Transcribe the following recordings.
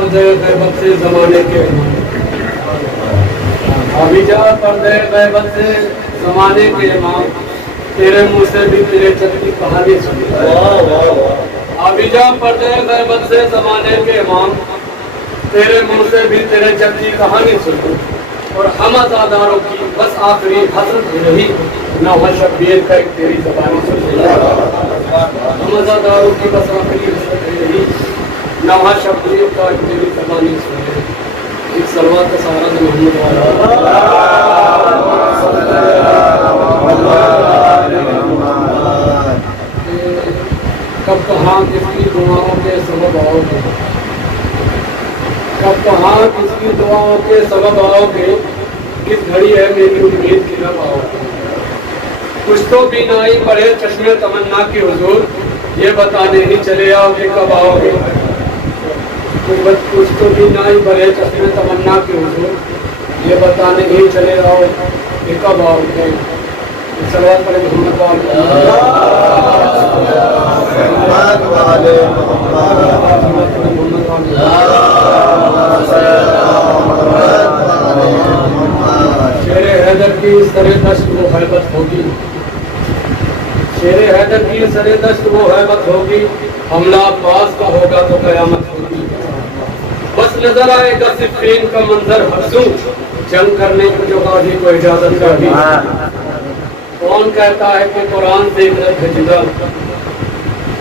پردے غیبت سے زمانے کے ابھی جا پردے غیبت سے زمانے کے امام تیرے منہ سے بھی تیرے چند کی کہانی سنی ابھی جا پردے غیبت سے زمانے کے امام تیرے منہ سے بھی تیرے چند کی کہانی سنی اور ہم عزاداروں کی بس آخری حسرت ہی رہی نوحہ شبیر کا ایک تیری زبانی سنی ہم عزاداروں کی بس آخری حسرت ہی رہی نوحہ شبیر کا ایک تیری زبانی سنی ایک صلوات کا سہارا سے محمد کب کہاں کس کی دعاؤں کے سبب آؤ گے کب کہاں کس کی دعاؤں کے سبب آؤ گے کس گھڑی ہے میری امید کی نہ پاؤ گے کچھ تو بینائی پڑے چشمے تمنا کی حضور یہ بتانے ہی چلے آؤ کہ کب آؤ گے کچھ تو بینائی پڑے چشمے تمنا کی حضور یہ بتانے ہی چلے آؤ کہ کب آؤ گے صلوات پڑھیں محمد والے شیر حیدر کی سر دشت وہ حیبت ہوگی شیر حیدر کی سر دشت وہ حیبت ہوگی حملہ عباس کا ہوگا تو قیامت ہوگی بس نظر آئے گا صفین کا منظر ہرسوں جنگ کرنے کو جو غازی کو اجازت چاہیے کون کہتا ہے کہ قرآن سے عبرت ہے جدا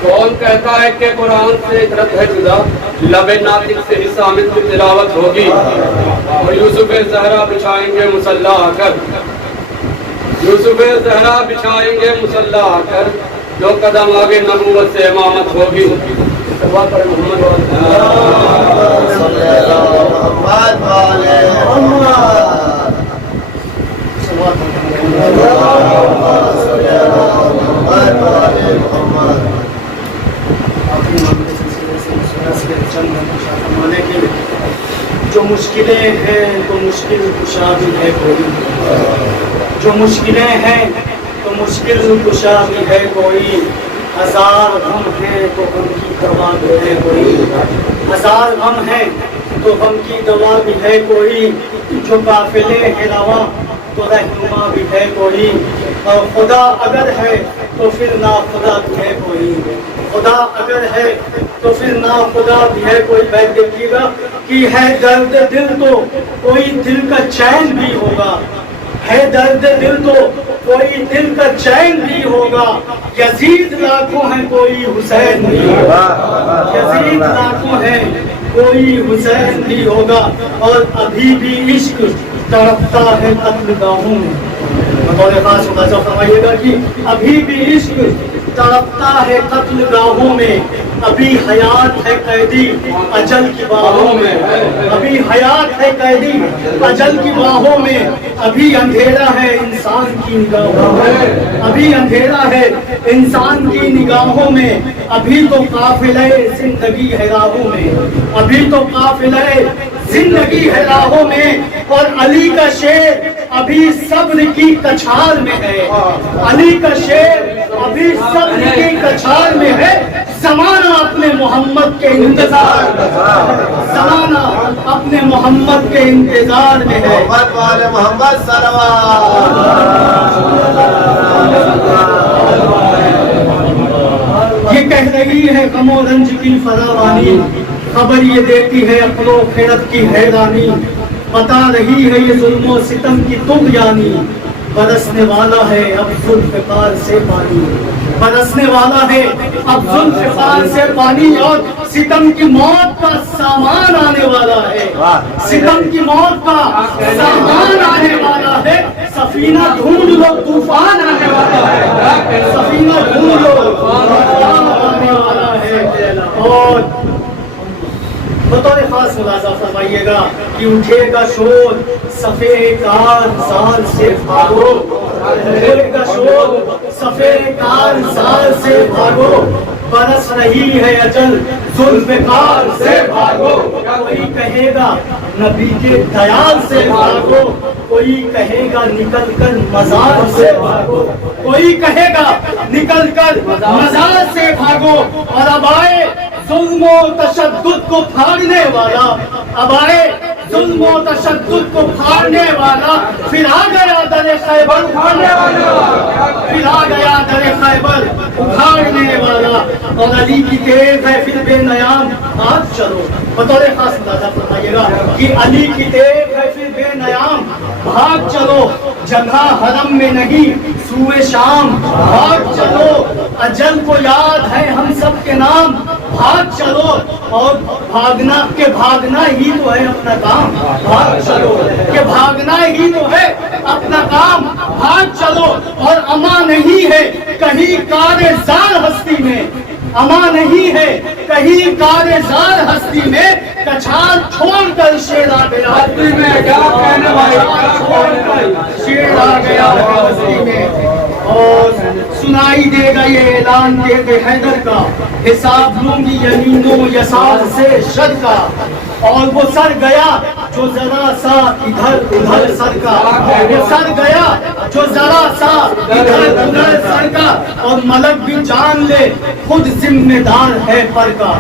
کون کہتا ہے کہ قرآن سے عبرت ہے جدا لب ناطق سے حصہ حامد کی تلاوت ہوگی اور یوسف زہرا بچھائیں گے مسلح آ کر یوسف زہرا بچھائیں گے مسلح آ کر جو قدم آگے نبوت سے امامت ہوگی جو مشکلیں ہیں تو مشکل کشا بھی ہے کوئی جو مشکلیں ہیں تو مشکل کشا بھی ہے کوئی ہزار غم ہیں تو غم کی دوا بھی ہے کوئی ہزار غم ہیں تو غم کی دوا بھی ہے کوئی جو قافلے ہیں رواں تو رہنما بھی ہے کوئی اور خدا اگر ہے تو پھر نا خدا بھی ہے کوئی خدا اگر ہے تو پھر نا خدا بھی ہے کوئی بیٹھ دیکھیے گا کہ ہے درد دل تو کوئی دل کا چین بھی ہوگا ہے درد دل تو کوئی دل کا چین بھی ہوگا یزید لاکھوں ہیں کوئی حسین بھی ہوگا یزید لاکھوں ہیں کوئی حسین بھی ہوگا اور ابھی بھی عشق تڑپتا ہے قتل گاہوں میں بطور خاص ملاحظہ فرمائیے گا کہ ابھی بھی عشق تڑپتا ہے قتل گاہوں میں ابھی حیات ہے قیدی اجل کی باہوں میں ابھی حیات ہے قیدی اجل کی باہوں میں ابھی اندھیرا ہے انسان کی نگاہوں میں ابھی اندھیرا ہے انسان کی نگاہوں میں ابھی تو قافلہ زندگی ہے راہوں میں ابھی تو قافلہ زندگی ہے راہوں میں اور علی کا شیر ابھی صبر کی کچھال میں ہے علی کا شیر ابھی صبر کی کچھال میں ہے زمانہ اپنے محمد کے انتظار زمانہ اپنے محمد کے انتظار میں ہے محمد والے محمد یہ کہہ رہی ہے غم و رنج کی فراوانی خبر یہ دیتی ہے عقل و خیرت کی حیرانی بتا رہی ہے یہ ظلم و ستم کی طغیانی برسنے والا ہے اب ذوالفقار سے پانی برسنے والا ہے اب ذوالفقار سے پانی اور ستم کی موت کا سامان آنے والا ہے ستم کی موت کا سامان آنے والا ہے سفینہ ڈھونڈ لو طوفان آنے والا ہے سفینہ ڈھونڈ لو طوفان آنے والا ہے اور بطور خاص ملاحظہ فرمائیے گا کہ اٹھے گا شور صفے کارزار سے بھاگو اٹھے گا شور صفے کارزار سے بھاگو برس رہی ہے اجل ذوالفقار سے بھاگو کوئی کہے گا نبی کے دیال سے بھاگو کوئی کہے گا نکل کر مزار سے بھاگو کوئی کہے گا نکل کر مزار سے بھاگو اور اب آئے ظلم و تشدد کو پھاڑنے والا، اب آئے ظلم و تشدد کو پھاڑنے والا، پھر آ گیا در خیبر اکھاڑنے والا، پھر آ گیا در خیبر اکھاڑنے والا، اور علی کی تیغ ہے پھر بے نیام، آج چلو بطور خاص اندازہ فرمائیے گا کہ علی کی تیغ ہے پھر بے نیام، بھاگ چلو جگہ حرم میں نہیں سوئے شام، بھاگ چلو اجل کو یاد ہے ہم سب کے نام، بھاگ چلو اور بھاگنا کہ بھاگنا ہی تو ہے اپنا کام، بھاگ چلو کہ بھاگنا ہی تو ہے اپنا کام، بھاگ چلو اور اما نہیں ہے کہیں کارزار ہستی میں، اما نہیں ہے کہیں کارزار ہستی میں، کچھار چھوڑ کر شیر آ گیا ہستی میں، کیا کہنے بھائی، کیا کہنے بھائی، شیر آ گیا ہستی میں، اور سنائی دے گا یہ اعلان دے حیدر کا، حساب لوں گی یمین و یسار سے شر کا، اور وہ سر گیا جو ذرا سا ادھر ادھر سر کا، وہ سر گیا جو ذرا سا ادھر ادھر سر کا، اور ملک بھی جان لے خود ذمہ دار ہے پر کا،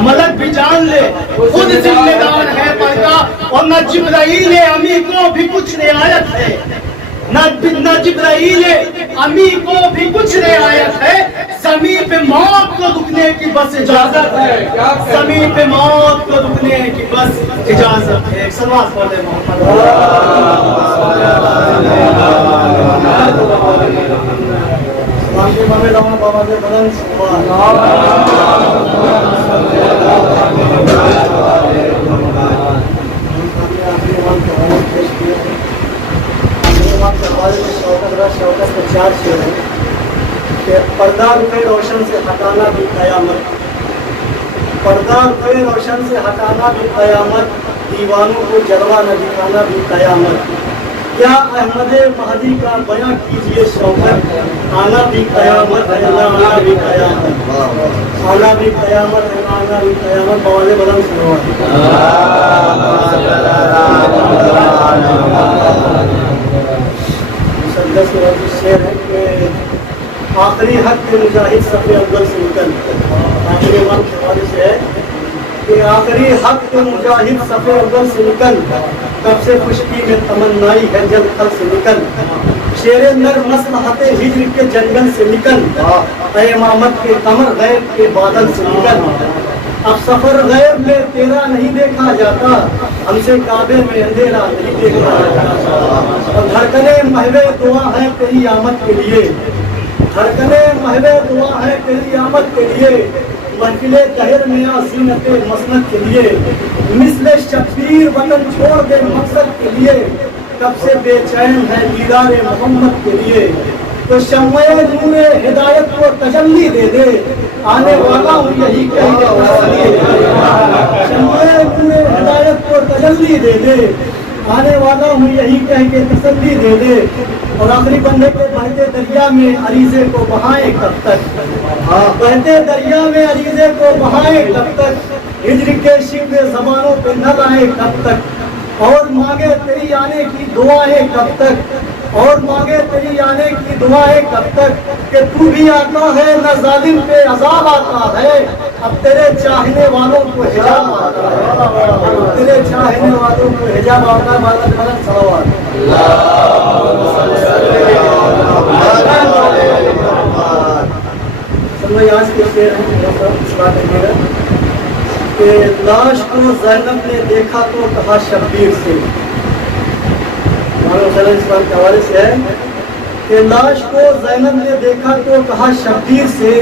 ملک بھی جان لے خود ذمہ دار ہے پر کا، اور نہ جبرائیل امی کو بھی کچھ رعایت ہے، نہ جبرائیل امی کو بھی کچھ رعایت ہے، زمین پہ موت کو رکنے کی بس اجازت ہے، زمین پہ موت کو رکنے کی بس اجازت ہے، صلوات پڑھ لیں محمد، بابا کے بلند شوکت کے چار شعر ہیں کہ پردہ رخ روشن سے ہٹانا بھی قیامت، پردہ رخ روشن سے ہٹانا بھی قیامت، دیوانوں کو جلوہ نہ دکھانا بھی قیامت، کیا احمد مہدی کا بیاں کیجئے شوکت، آنا بھی قیامت ہے نہ آنا بھی قیامت، آنا بھی قیامت ہے نہ آنا بھی قیامت، بوالے بلند مسدس کے بعد شعر ہے کہ آخری حق کے مجاہد صف اول سے نکل، آخری وقت کے حوالے سے ہے کہ آخری حق کے مجاہد صف اول سے نکل، کب سے خشکی میں تمنائی ہے جلد خل سے نکل، شیر نر مصلحت ہجر کے جنگل سے نکل، اے امامت کے قمر غیب کے بادل سے نکل، اب سفر غیب میں تیرا نہیں دیکھا جاتا، ہم سے کعبے میں اندھیرا نہیں دیکھا جاتا، اور دھڑکنے محو دعا ہے تیری آمد کے لیے، دھڑکنے محو دعا ہے تیری آمد کے لیے، محفل طاہر میں زینت مسند کے لیے، مثل شبیر وطن چھوڑ دے مقصد کے لیے، کب سے بے چین ہے دیدار محمد کے لیے، تو شمع نور ہدایت کو تجلی دے دے، آنے والا ہوں یہی کہہ کے تسلی دے دے، شمع نور ہدایت کو تجلی دے دے، آنے والا ہوں یہی کہہ کے تسلی دے دے، اور آخری بندے کے بہتے دریا میں عریضے کو بہائیں کب تک، بہتے دریا میں عریضے کو بہائیں کب تک، ہجر کے شکوے زبانوں پہ نہ لائیں کب تک، اور مانگے تیری آنے کی دعائیں کب تک، اور مانگے تیری آنے کی دعائیں کب تک، کہ تو بھی آتا ہے نہ ظالم پہ عذاب آتا ہے، اب تیرے چاہنے والوں کو حجاب آتا ہے، اب تیرے چاہنے والوں کو حجاب آتا ہے، بلند بلند صلوات سمجھ آج کے شعر ہیں اس بات ہے کہ لاش کو زینب نے دیکھا تو کہا شبیر سے، اس بات کے حوالے سے ہے کہ لاش کو زینب نے دیکھا تو کہا شبیر سے،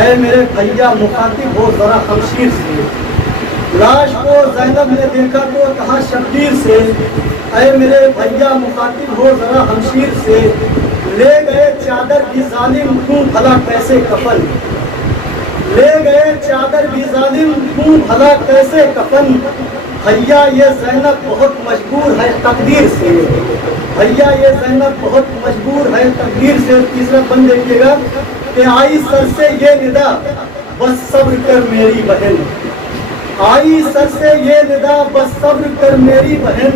اے میرے بھیا مخاطب ہو ذرا خمشیر سے، لاش کو زینب نے دیکھا تو کہا شبیر سے، اے میرے بھیا مخاطب ہو ذرا خمشیر سے، لے گئے چادر بھی ظالم کیوں بھلا کیسے کفن، لے گئے چادر بھی ظالم کیوں بھلا کیسے کفن، بھیا یہ زینب بہت مجبور ہے تقدیر سے، بھیا یہ زینب بہت مجبور ہے تقدیر سے۔ تیسرا بند دیکھیے گا کہ آئی سر سے یہ ندا بس صبر کر میری بہن، آئی سر سے یہ ندا بس صبر کر میری بہن،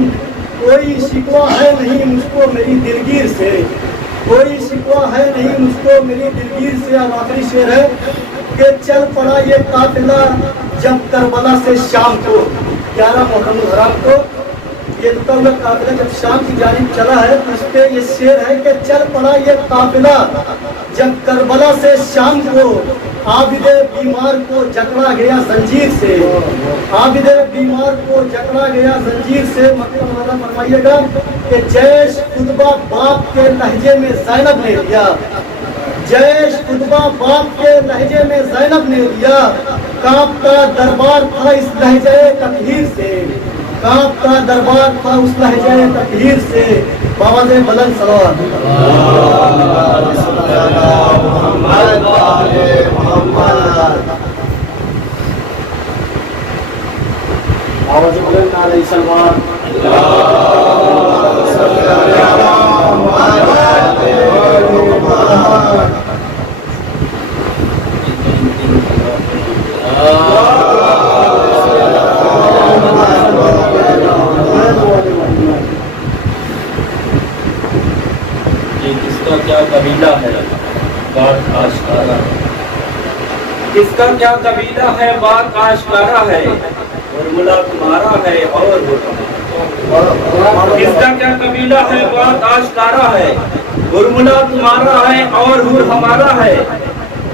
کوئی شکوہ ہے نہیں مجھ کو میری دلگیر سے، کوئی شکوہ ہے نہیں مجھ کو میری دلگیر سے۔ اب آخری شعر ہے کہ چل پڑا یہ قافلہ جب کربلا سے شام کو 11 محرم الحرام کو یہ رکا ہوا قافلہ جب شام کی جانب چلا ہے تو اس پہ یہ شعر ہے کہ چل پڑا یہ قافلہ جب کربلا سے شام کو عابد بیمار کو جکڑا گیا زنجیر سے عابد بیمار کو جکڑا گیا زنجیر سے مطلب والا فرمائیے گا کہ جیش خطبہ باپ کے لہجے میں زینب نے لیا جیش خطبہ باپ کے لہجے میں زینب نے لیا کانپتا دربار تھا اس لہجے تطہیر سے کانپتا دربار تھا اس لہجے تطہیر سے باواز بلند صلوات آواز بلند علیہ السلام کیا قبیلہ ہے بات آشکارا ہے کس کا کیا قبیلہ ہے بات آشکارا ہے اور ملا تمہارا ہے اور وہ کس کا کیا قبیلہ ہے بات آشکارا ہے برملا تمہارا ہے اور ہور ہمارا ہے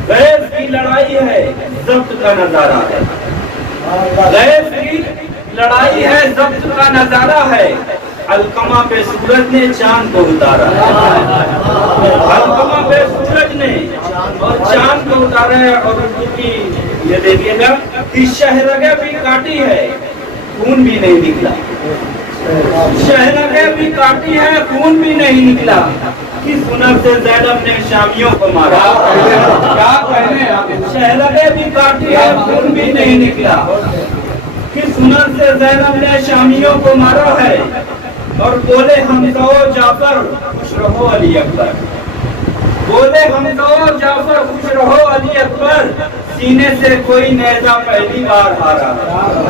غیظ کی لڑائی ہے ضبط کا نظارہ ہے غیظ کی لڑائی ہے ضبط کا نظارہ ہے علقمہ پہ سورج نے چاند کو اتارا ہے علقمہ پہ سورج نے اور چاند کو اتارا ہے اور اردو کی یہ دیکھیے گا کہ شہرگے بھی کاٹی ہے خون بھی نہیں نکلا شہرگے بھی کاٹی ہے خون بھی نہیں نکلا کس ہنر سے زینب نے شامیوں کو مارا شہرگے بھی کاٹی ہے خون بھی نہیں نکلا کس ہنر سے زینب نے شامیوں کو مارا ہے اور بولے حمزہ و جعفر خوش رہو علی اکبر بولے حمزہ و جعفر خوش رہو علی اکبر سینے سے کوئی نیزہ پہلی بار آ رہا ہے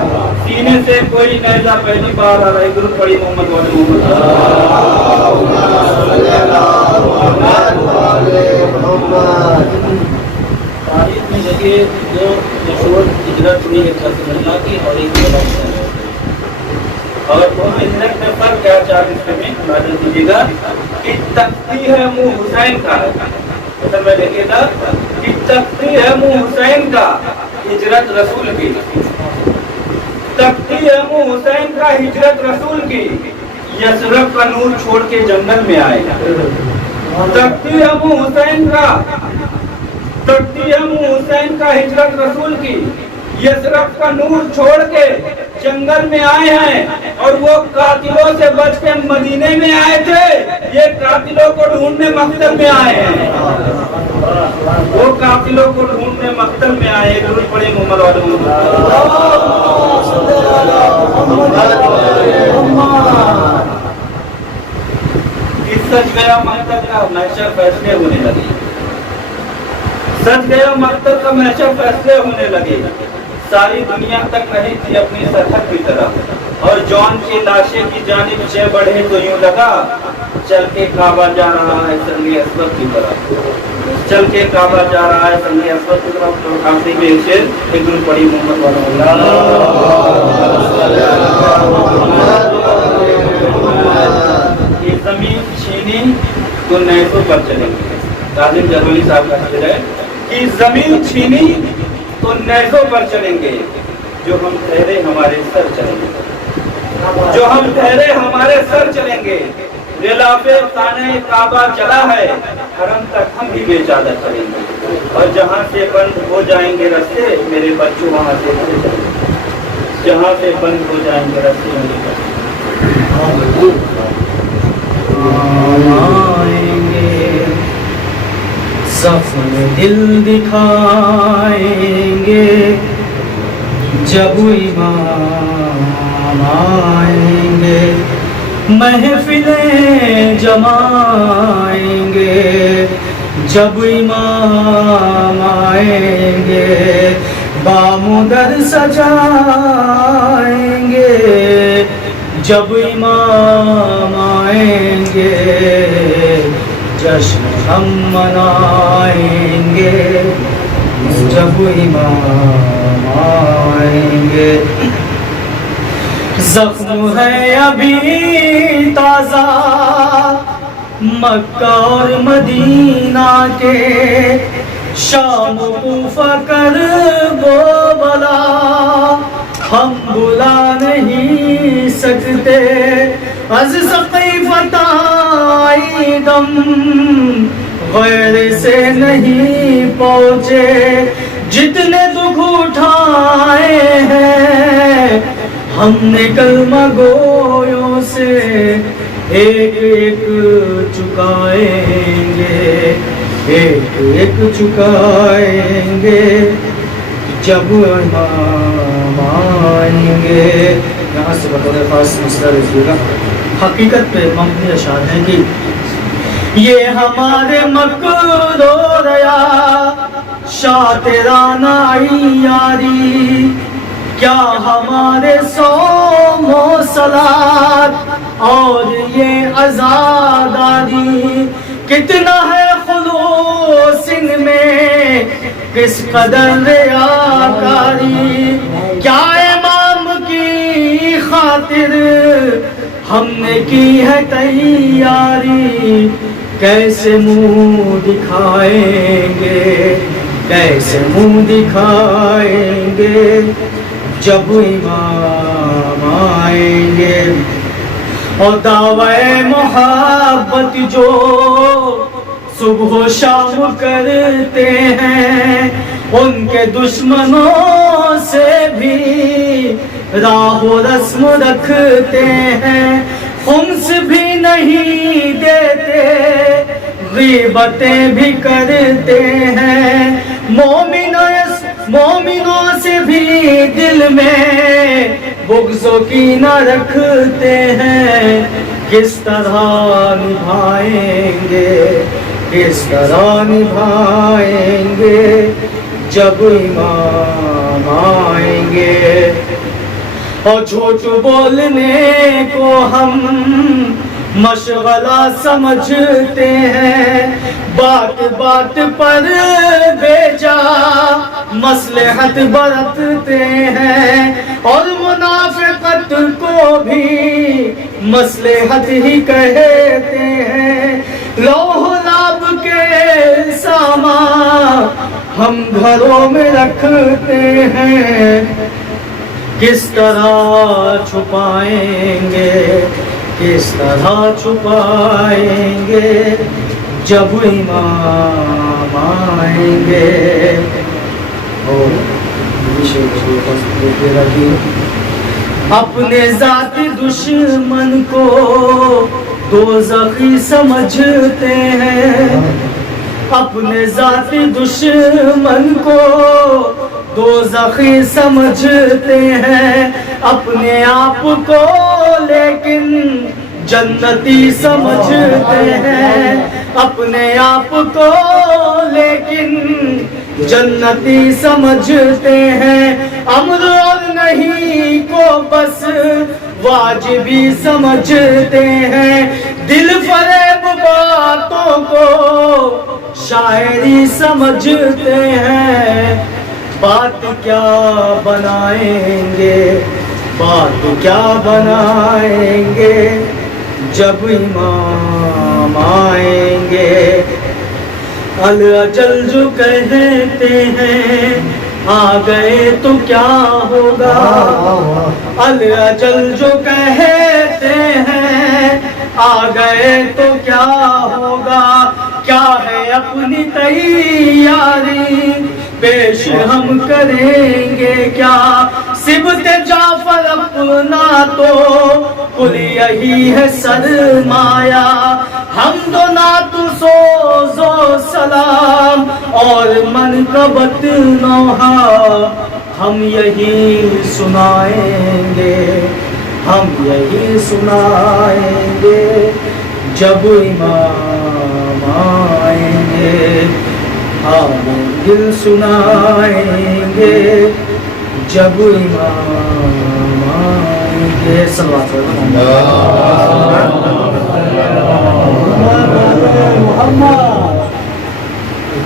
سینے سے کوئی نیزہ پہلی بار آ رہا ہے درود پڑھی محمد والے محمد تاریخ میں دیکھیے دو مشہور ہجرت ہوئی ہے رسول اللہ کی اور ایک اور وہ ہجرت میں فرق کیا چار حصے میں اندازہ دیجیے گا کہ تختی ہے منہ حسین کا اصل میں دیکھیے گا کہ تختی ہے منہ حسین کا ہجرت رسول کی تختی ہے منہ حسین کا ہجرت رسول کی یثرب کا نور چھوڑ کے جنگل میں آئے تختی ہے منہ حسین کا تختی ہے منہ حسین کا ہجرت رسول کی یثرب کا نور چھوڑ کے جنگل میں آئے ہیں اور وہ قاتلوں سے بچ کے مدینے میں آئے تھے یہ قاتلوں کو ڈھونڈنے مقتل میں آئے ہیں وہ قاتلوں کو ڈھونڈنے مقتل میں آئے ہیں درود پڑھیں محمد والے سچ گیا مقتل کا محشر فیصلے ہونے لگے سچ گیا مقتل کا محشر فیصلے ہونے لگے ساری دنیا تک رہی تھی اپنی سرحد کی طرح اور جون کی لاشیں کی جانب سے بڑھے تو یوں لگا چل کے کعبہ جا رہا ہے سنگ اسود کی طرف چل کے کعبہ جا رہا ہے سنگ اسود کی طرف تو آخری میں ایک شعر ایک دن پڑھی محمد والا یہ زمین چھینی تو نیزوں پر چلیں گے کاظم جرمنی صاحب کا شعر ہے کہ زمین چھینی تو نیزوں پر چلیں گے جو ہم ٹھہرے ہمارے سر چلیں گے جو ہم ٹھہرے ہمارے سر چلیں گے غلاف خانہ کعبہ چلا ہے حرم تک ہم بھی بے چادر چلیں گے اور جہاں سے بند ہو جائیں گے رستے میرے بچوں وہاں سے چلیں گے جہاں سے بند ہو جائیں گے رستے میرے بچوں سفر دل دکھائیں گے جب امام آئیں گے محفلیں جمائیں گے جب امام آئیں گے بامدر سجائیں گے جب امام آئیں گے جشن ہم منائیں گے جب امام آئیں گے. زخم ہے ابھی تازہ مکہ اور مدینہ کے، شام کوفہ کرب و بلا ہم بلا نہیں سکتے. از سقیفہ آئی دم غیر سے نہیں پہنچے، جتنے دکھ اٹھائے ہیں ہم نے کلمہ گویوں سے ایک ایک چکائیں گے، ایک ایک چکائیں گے جب امام آئیں گے. یہاں سے بطور خاص مسئلہ رسیے گا. حقیقت پہ مبنی اشعار ہیں کہ یہ ہمارے مکر و ریا شاہ تیرا نائی یاری، کیا ہمارے صوم و صلات اور یہ عزاداری، کتنا ہے خلوص ان میں کس قدر ریاکاری. کیا امام کی خاطر ہم نے کی ہے تیاری، کیسے منہ دکھائیں گے، کیسے منہ دکھائیں گے جب امام آئیں گے. اور دعوی محبت جو صبح و شام کرتے ہیں، ان کے دشمنوں سے بھی راہ و رسم رکھتے ہیں، خمس بھی نہیں دیتے، غیبتیں بھی کرتے ہیں، مومنوں سے بھی دل میں بغض و کینہ رکھتے ہیں. کس طرح نبھائیں گے، کس طرح نبھائیں گے جب امام آئیں گے. اور جھوٹ بولنے کو ہم مشغلہ سمجھتے ہیں، بات بات پر بیجا مصلحت برتتے ہیں، اور منافقت کو بھی مصلحت ہی کہتے ہیں. لوح لاب کے سامان ہم گھروں میں رکھتے ہیں، کس طرح چھپائیں گے، کس طرح چھپائیں گے جب امام آئیں گے. اپنے ذاتی دشمن کو دوزخی سمجھتے ہیں، اپنے ذاتی دشمن کو دوزخی سمجھتے ہیں، اپنے آپ کو لیکن جنتی سمجھتے ہیں، اپنے آپ کو لیکن جنتی سمجھتے ہیں، امر اور نہیں کو بس واجبی سمجھتے ہیں، دل فریب باتوں کو شاعری سمجھتے ہیں. بات کیا بنائیں گے، بات کیا بنائیں گے جب امام آئیں گے. الاجل جو کہتے ہیں آ گئے تو کیا ہوگا، الاجل جو کہتے ہیں آ گئے تو کیا ہوگا، کیا ہے اپنی تیاری پیش ہم کریں گے کیا. سبت جعفر اپنا تو کل یہی ہے سرمایہ، حمد و نعت سوز و سلام اور منقبت نوحہ ہم یہی سنائیں گے، ہم یہی سنائیں گے جب امام آئیں گے. دل سنائیں گے جب امام آئیں گے. صلوات محمد.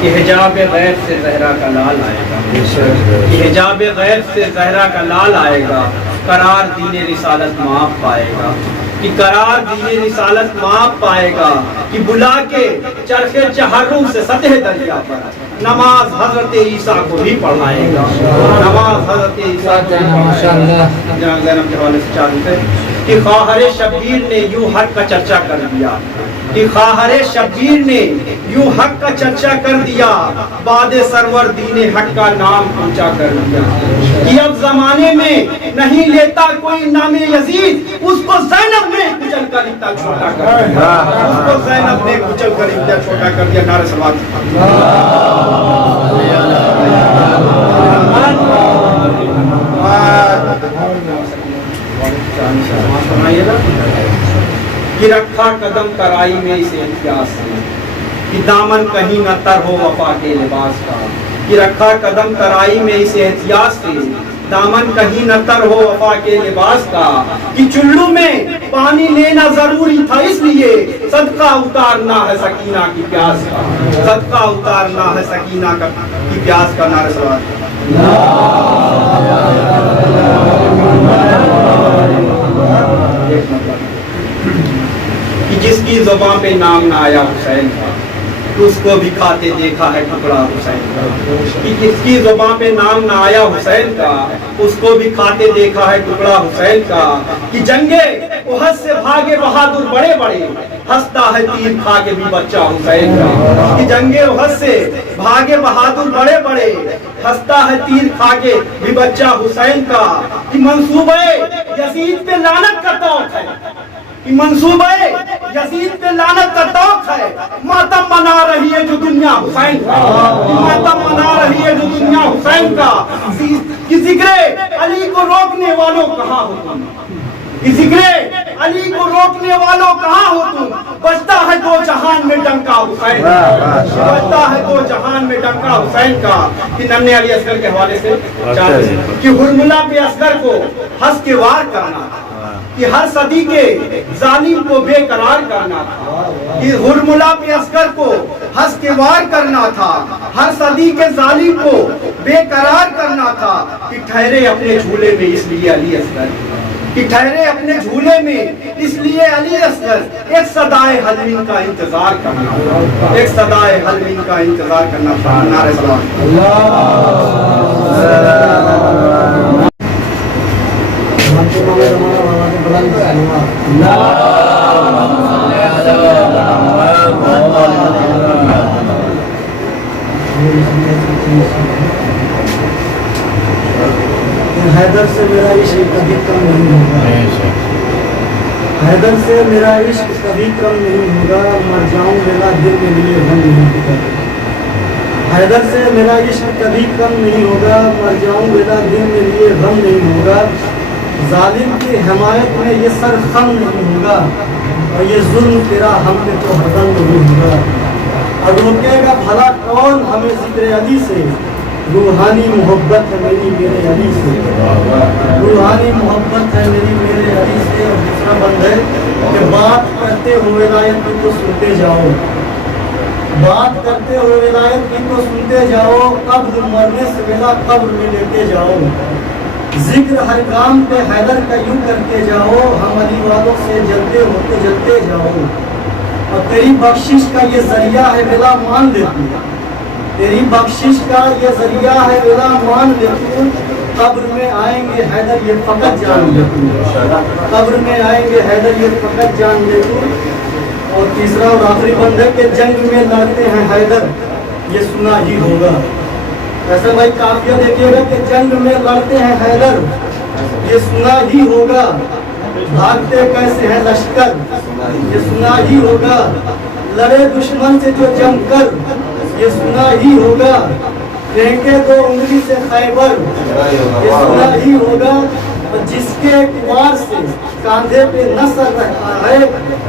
کہ حجاب غیب سے زہرا کا لال آئے گا، کہ حجاب غیب سے زہرا کا لال آئے گا، قرار دین رسالت معاف پائے گا، کہ قرار دین رسالت معاف پائے گا، کہ بلا کے چرخ چہروں سے سطح دریا پر نماز حضرت عیسیٰ کو بھی پڑھائے گا، نماز حضرت عیسیٰ کو بھی پڑھائے گا۔ جہاں زینب کے حوالے سے چاہتے تھے کہ خواہر شبیر نے یوں حق کا چرچا کر دیا، کہ خواہر شبیر نے یوں حق کا چرچا کر دیا، بعد سرور دین حق کا نام اونچا کر دیا، کہ اب زمانے میں نہیں لیتا کوئی نام یزید، اس کو زینب نے کچل کر اتنا چھوٹا کر دیا، اس کو زینب نے کچل کر اتنا چھوٹا کر دیا۔ نعرہ صلوات کہ رکھا قدم ترائی میں اسے احتیاط سے، کہ دامن کہیں نہ تر ہو وفا کے لباس کا، کہ رکھا قدم ترائی میں اسے احتیاط سے، دامن کہیں نہ تر ہو وفا کے لباس کا، کہ چلو میں پانی لینا ضروری تھا اس لیے صدقہ اتارنا ہے سکینہ کی پیاس کا، صدقہ اتارنا ہے سکینہ کی پیاس کا۔ نعرہ صلوات کہ جس کی زبان پہ نام نہ آیا حسین کا، اس کو بھی کھاتے دیکھا ہے ٹکڑا حسین کا، کہ جس کی زبان پہ نام نہ آیا حسین کا، اس کو بھی کھاتے دیکھا ہے ٹکڑا حسین کا، کہ جنگے احد سے بھاگے بہادر بڑے بڑے، ہنستا ہے تیر کھا کے بھی بچہ حسین کا، کہ جنگے احد سے بھاگے بہادر بڑے بڑے، ہنستا ہے تیر کھا کے بھی بچہ حسین کا، کہ منصوبہ یزید پہ لعنت کا توق ہے، کہ منصوبہ یزید پہ لعنت کا توق ہے، ماتم منا رہی ہے جو دنیا حسین کا، ماتم منا رہی ہے جو دنیا حسین کا، کہ ذکر علی کو روکنے والوں کہاں ہو تم، کہ ذکر علی کو روکنے والوں کہاں ہو تم، بجتا ہے دو جہان میں ڈنکا حسین کا، بجتا ہے دو جہان میں ڈنکا حسین کا۔ کہ ننھے علی اصغر کے حوالے سے چاہتے ہیں کہ ہرملہ پہ اصغر کو ہنس کے وار کرنا تھا، کہ ہر صدی کے ظالم کو بے قرار کرنا تھا، کہ ہرملہ پہ اصغر کو ہنس کے وار کرنا تھا، ہر صدی کے ظالم کو بے قرار کرنا تھا، کہ ٹھہرے اپنے جھولے میں اس لیے علی اصغر، کہ ٹھہرے اپنے جھولے میں اس لیے علی اصغر، ایک صدائے حلوین کا انتظار کرنا، ایک صدائے حلوین کا انتظار کرنا تھا۔ نعرہ صلوات حیدر سے میرا عشق کبھی کم نہیں ہوگا، حیدر سے میرا عشق کبھی کم نہیں ہوگا، مر جاؤں میرا دل میں لیے غم نہیں ہوگا، حیدر سے میرا عشق کبھی کم نہیں ہوگا، مر جاؤں میرا دل میں لیے غم نہیں ہوگا، ظالم کی حمایت میں یہ سر خم نہیں ہوگا، اور یہ ظلم تیرا ہم پہ تو حرم نہیں ہوگا، اور روکے گا بھلا کون ہمیں ذکر علی سے، روحانی محبت ہے میری میرے علی سے، روحانی محبت ہے میری میرے علی سے۔ اور دوسرا بند ہے کہ بات کرتے ہوئے ولایت کی تو سنتے جاؤ، بات کرتے ہوئے ولایت کی تو سنتے جاؤ، قبر مرنے سے پہلا قبر میں لیتے جاؤ، ذکر ہر کام پہ حیدر کا یوں کرتے جاؤ، ہم علی والوں سے جلتے ہوتے جلتے جاؤ، اور تیری بخشش کا یہ ذریعہ ہے ولا مان لے تو، تیری بخشش کا یہ ذریعہ ہے ولا مان لے تو، قبر میں آئیں گے حیدر یہ فقط جان لے تو، قبر میں آئیں گے حیدر یہ فقط جان لے تو۔ اور تیسرا اور آخری بند ہے کہ جنگ میں لڑتے ہیں حیدر یہ سنا ہی ہوگا، ایسا بھائی کافیہ دیکھیے گا کہ جنگ میں لڑتے ہیں حیدر یہ سنا ہی ہوگا، بھاگتے کیسے ہیں لشکر یہ سنا ہی ہوگا، لڑے دشمن سے جو جم کر یہ سنا ہی ہوگا، پھینکے دو انگلی سے خیبر یہ سنا ہی ہوگا، اور جس کے اعتبار سے کاندھے پہ نصر رہا ہے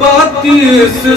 32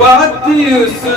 32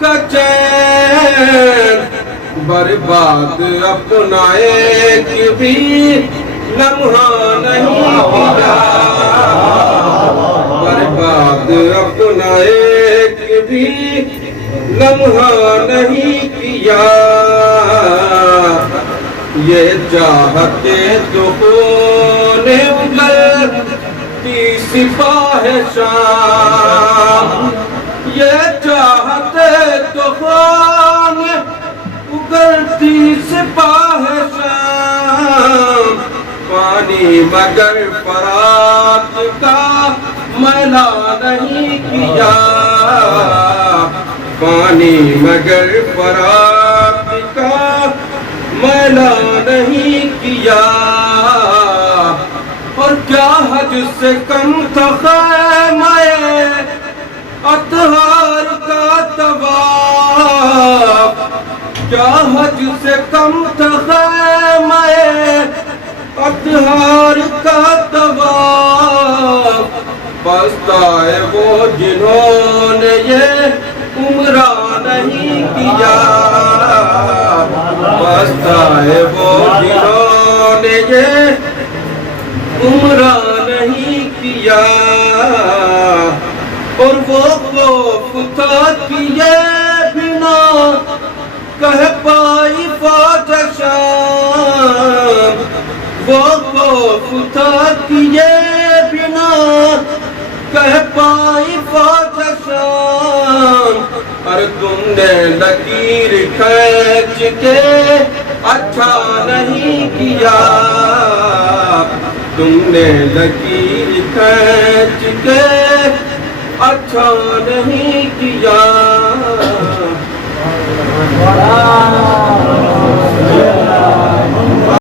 کا چین برباد اپنا ایک بھی لمحہ نہیں کیا برباد اپنا ایک بھی لمحہ نہیں کیا یہ چاہتے تو خون اگلتی سپاہ شام یہ چاہتے تو خون اگلتی سپاہ شام پانی مگر فرات کا میلا نہیں کیا پانی مگر فرات کا میلا نہیں کیا اور کیا حج سے کم تھا خیمہ اطہار کا طواف کیا حج سے کم تھا خیمہ اطہار کا طواف پچھتائے وہ جنہوں نے یہ عمرہ نہیں کیا پچھتائے وہ جنہوں نے یہ عمرہ نہیں کیا اور وہ خوف تھا کہ یہ بنا کہہ پائی فوج شام وہ خوف تھا کہ یہ بنا کہہ پائی فوج شام اور تم نے لکیر کھینچ کے اچھا نہیں کیا تم نے لکیر کھینچ کے اچھا نہیں کیا اللہ